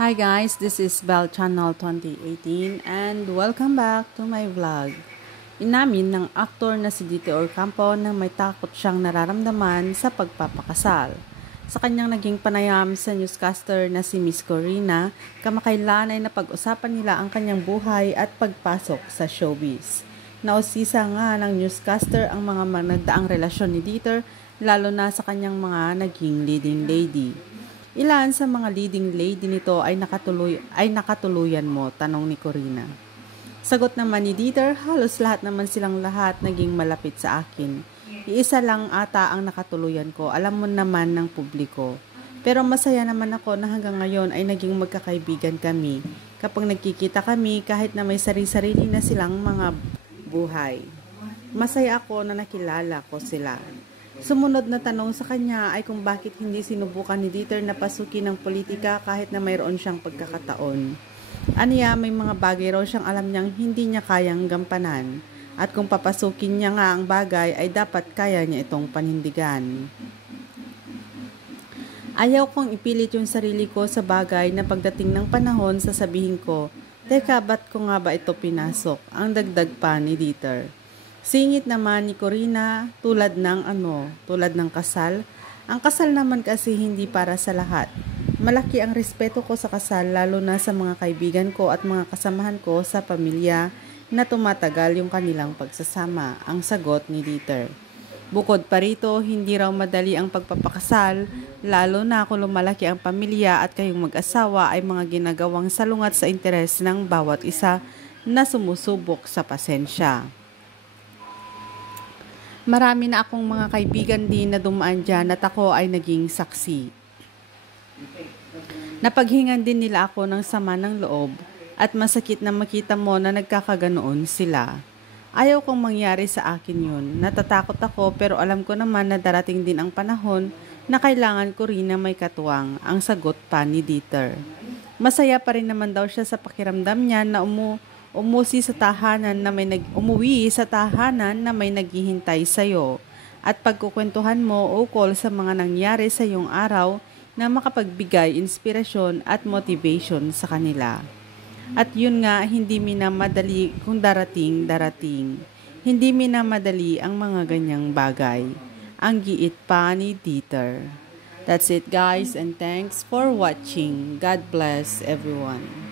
Hi guys, this is Bell Channel 2018 and welcome back to my vlog. Inamin ng aktor na si Dito Ocampo na may takot siyang nararamdaman sa pagpapakasal. Sa kanyang naging panayam sa newscaster na si Miss Corina, kamakailan ay napag-usapan nila ang kanyang buhay at pagpasok sa showbiz. Nausisa nga ng newscaster ang mga nagdaang relasyon ni Dieter, lalo na sa kanyang mga naging leading lady. Ilan sa mga leading lady nito ay nakatuluyan mo? Tanong ni Corina. Sagot naman ni Dieter, halos lahat naman silang lahat naging malapit sa akin. Iisa lang ata ang nakatuluyan ko, alam mo naman ng publiko. Pero masaya naman ako na hanggang ngayon ay naging magkakaibigan kami. Kapag nagkikita kami, kahit na may sarili-sarili na silang mga buhay. Masaya ako na nakilala ko sila. Sumunod na tanong sa kanya ay kung bakit hindi sinubukan ni Dieter na pasukin ng politika kahit na mayroon siyang pagkakataon. Aniya, may mga bagay raw siyang alam niyang hindi niya kayang gampanan. At kung papasukin niya nga ang bagay ay dapat kaya niya itong panindigan. Ayaw kong ipilit yung sarili ko sa bagay na pagdating ng panahon sasabihin ko, teka, ba't ko nga ba ito pinasok? Ang dagdag pa ni Dieter. Singit naman ni Corina, tulad ng kasal. Ang kasal naman kasi hindi para sa lahat. Malaki ang respeto ko sa kasal, lalo na sa mga kaibigan ko at mga kasamahan ko sa pamilya na tumatagal yung kanilang pagsasama, ang sagot ni Dieter. Bukod pa rito, hindi raw madali ang pagpapakasal, lalo na kung lumalaki ang pamilya at kayong mag-asawa ay mga ginagawang salungat sa interes ng bawat isa na sumusubok sa pasensya. Marami na akong mga kaibigan din na dumaan dyan at ako ay naging saksi. Napaghingan din nila ako ng sama ng loob at masakit na makita mo na nagkakaganoon sila. Ayaw kong mangyari sa akin yun. Natatakot ako pero alam ko naman na darating din ang panahon na kailangan ko rin na may katuwang, ang sagot pa ni Dieter. Masaya pa rin naman daw siya sa pakiramdam niya na umuwi sa tahanan na may naghihintay sa'yo at pagkukwentuhan mo ukol sa mga nangyari sa iyong araw na makapagbigay inspirasyon at motivation sa kanila. At yun nga, hindi minamadali kung darating. Hindi minamadali ang mga ganyang bagay. Ang giit pa ni Dieter. That's it guys, and thanks for watching. God bless everyone.